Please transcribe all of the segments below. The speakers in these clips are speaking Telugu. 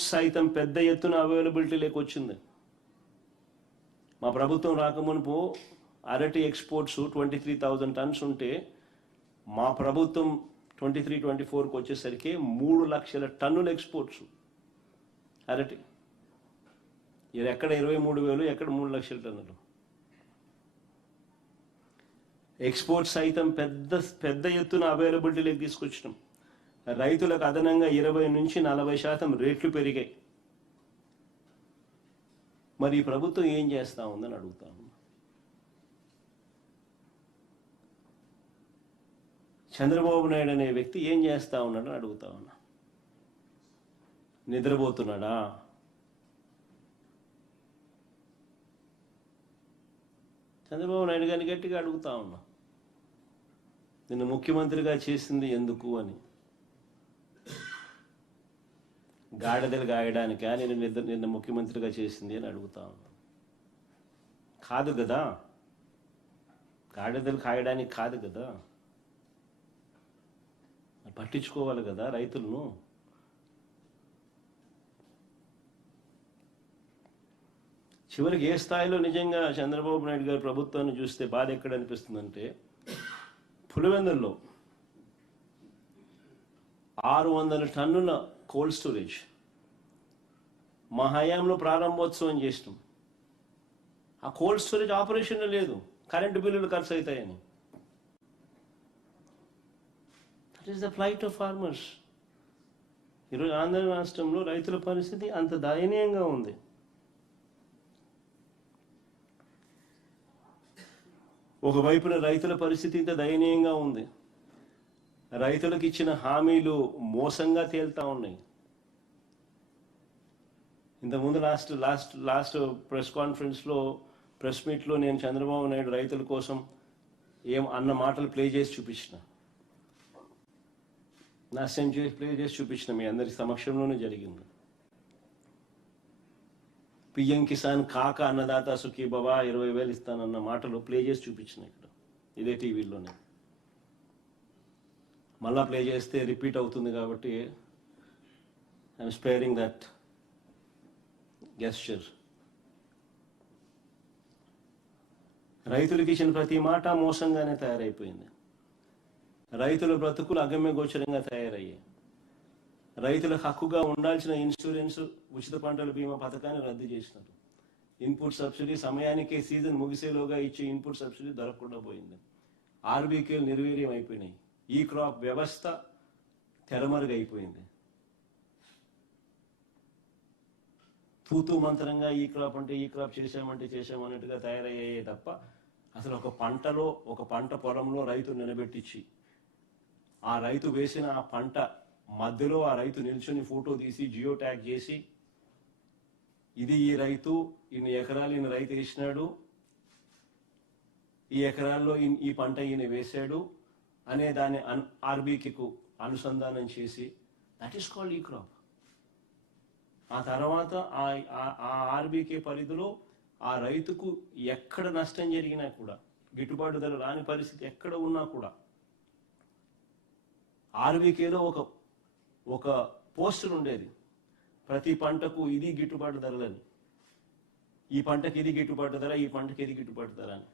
సైతం పెద్ద ఎత్తున అవైలబిలిటీ లేకొచ్చింది. మా ప్రభుత్వం రాకమునుపు అరటి exports twenty three thousand tons ఉంటే మా ప్రభుత్వం ట్వంటీ త్రీ ట్వంటీ ఫోర్కి వచ్చేసరికి మూడు లక్షల టన్నుల ఎక్స్పోర్ట్స్ అరటి. ఎక్కడ ఇరవై మూడు వేలు ఎక్కడ మూడు లక్షల టన్నులు. ఎక్స్పోర్ట్స్ సైతం పెద్ద పెద్ద ఎత్తున అవైలబిలిటీలోకి తీసుకొచ్చినాం. రైతులకు అదనంగా ఇరవై నుంచి నలభై శాతం రేట్లు పెరిగాయి. మరి ఈ ప్రభుత్వం ఏం చేస్తా ఉందని అడుగుతాను చంద్రబాబు నాయుడు అనే వ్యక్తి ఏం చేస్తా ఉన్నాడని అడుగుతా ఉన్నా. నిద్రపోతున్నాడా? చంద్రబాబు నాయుడు గారిని గట్టిగా అడుగుతా ఉన్నా. నిన్ను ముఖ్యమంత్రిగా చేసింది ఎందుకు అని. గాడిదలు గాయడానికా? నేను నిద్ర నిన్న ముఖ్యమంత్రిగా చేసింది అని అడుగుతా కాదు కదా. గాడిదలు కాయడానికి కాదు కదా. పట్టించుకోవాలి కదా రైతులను. చివరికి ఏ స్థాయిలో నిజంగా చంద్రబాబు నాయుడు గారి ప్రభుత్వాన్ని చూస్తే బాధ ఎక్కడ అనిపిస్తుందంటే పులివెందుల్లో ఆరు వందల టన్నుల కోల్డ్ స్టోరేజ్ మా హయాంలో ప్రారంభోత్సవం చేసినాం. ఆ కోల్డ్ స్టోరేజ్ ఆపరేషన్లో లేదు. కరెంటు బిల్లులు ఖర్చు అవుతాయని. That is the plight of farmers ఈరోజు ఆంధ్ర రాష్ట్రంలో రైతుల పరిస్థితి అంత దయనీయంగా ఉంది. ఒకవైపున రైతుల పరిస్థితి ఇంత దయనీయంగా ఉంది. రైతులకు ఇచ్చిన హామీలు మోసంగా తేలుతా ఉన్నాయి. ఇంతకుముందు లాస్ట్ లాస్ట్ లాస్ట్ ప్రెస్ కాన్ఫరెన్స్లో ప్రెస్ మీట్లో నేను చంద్రబాబు నాయుడు రైతుల కోసం ఏం అన్న మాటలు ప్లే చేసి చూపించిన. నాశనం చేసి ప్లే చేసి చూపించిన మీ అందరి సమక్షంలోనే జరిగింది. పిఎం కిసాన్ కాక అన్నదాత సుఖీ బాబా ఇరవై వేలు ఇస్తానన్న మాటలు ప్లే చేసి చూపించిన ఇక్కడ. ఇదే టీవీలోనే. మళ్ళా ప్లే చేస్తే రిపీట్ అవుతుంది కాబట్టి ఐఎమ్ స్పేరింగ్ దట్ గెస్చర్ రైతులకు ఇచ్చిన ప్రతి మాట మోసంగానే తయారైపోయింది. రైతుల బ్రతుకులు అగమ్య గోచరంగా తయారయ్యాయి. రైతులకు హక్కుగా ఉండాల్సిన ఇన్సూరెన్స్ ఉచిత పంటల బీమా పథకాన్ని రద్దు చేసినారు. ఇన్పుట్ సబ్సిడీ సమయానికే సీజన్ ముగిసేలోగా ఇచ్చే ఇన్పుట్ సబ్సిడీ దొరకకుండా పోయింది. ఆర్బీకేలు నిర్వీర్యం అయిపోయినాయి. ఈ క్రాప్ వ్యవస్థ తెరమరుగైపోయింది. తూతూ మంత్రంగా ఈ క్రాప్ అంటే ఈ క్రాప్ చేశామంటే చేశామన్నట్టుగా తయారయ్యాయే తప్ప అసలు ఒక పంటలో ఒక పంట పొలంలో రైతు నిలబెట్టించి ఆ రైతు వేసిన ఆ పంట మధ్యలో ఆ రైతు నిల్చుని ఫోటో తీసి జియో ట్యాగ్ చేసి ఇది ఈ రైతు ఇన్ని ఎకరాలు ఈయన రైతు వేసినాడు ఈ ఎకరాల్లో ఈ పంట ఈయన వేశాడు అనే దాన్ని అన్ ఆర్బీకి అనుసంధానం చేసి that is called e crop ఆ తర్వాత ఆ ఆ- ఆర్బీకే పరిధిలో ఆ రైతుకు ఎక్కడ నష్టం జరిగినా కూడా గిట్టుబాటు ధర రాని పరిస్థితి ఎక్కడ ఉన్నా కూడా ఆర్బీకేలో ఒక ఒక పోస్టర్ ఉండేది. ప్రతి పంటకు ఇది గిట్టుబాటు ధరలని ఈ పంటకి ఇది గిట్టుబాటు ధర ఈ పంటకి ఇది గిట్టుబాటు ధర అని.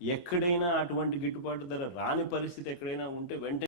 ఎక్కడైనా అటువంటి గిట్టుబాటు ధర రాని పరిస్థితి ఎక్కడైనా ఉంటే వెంటనే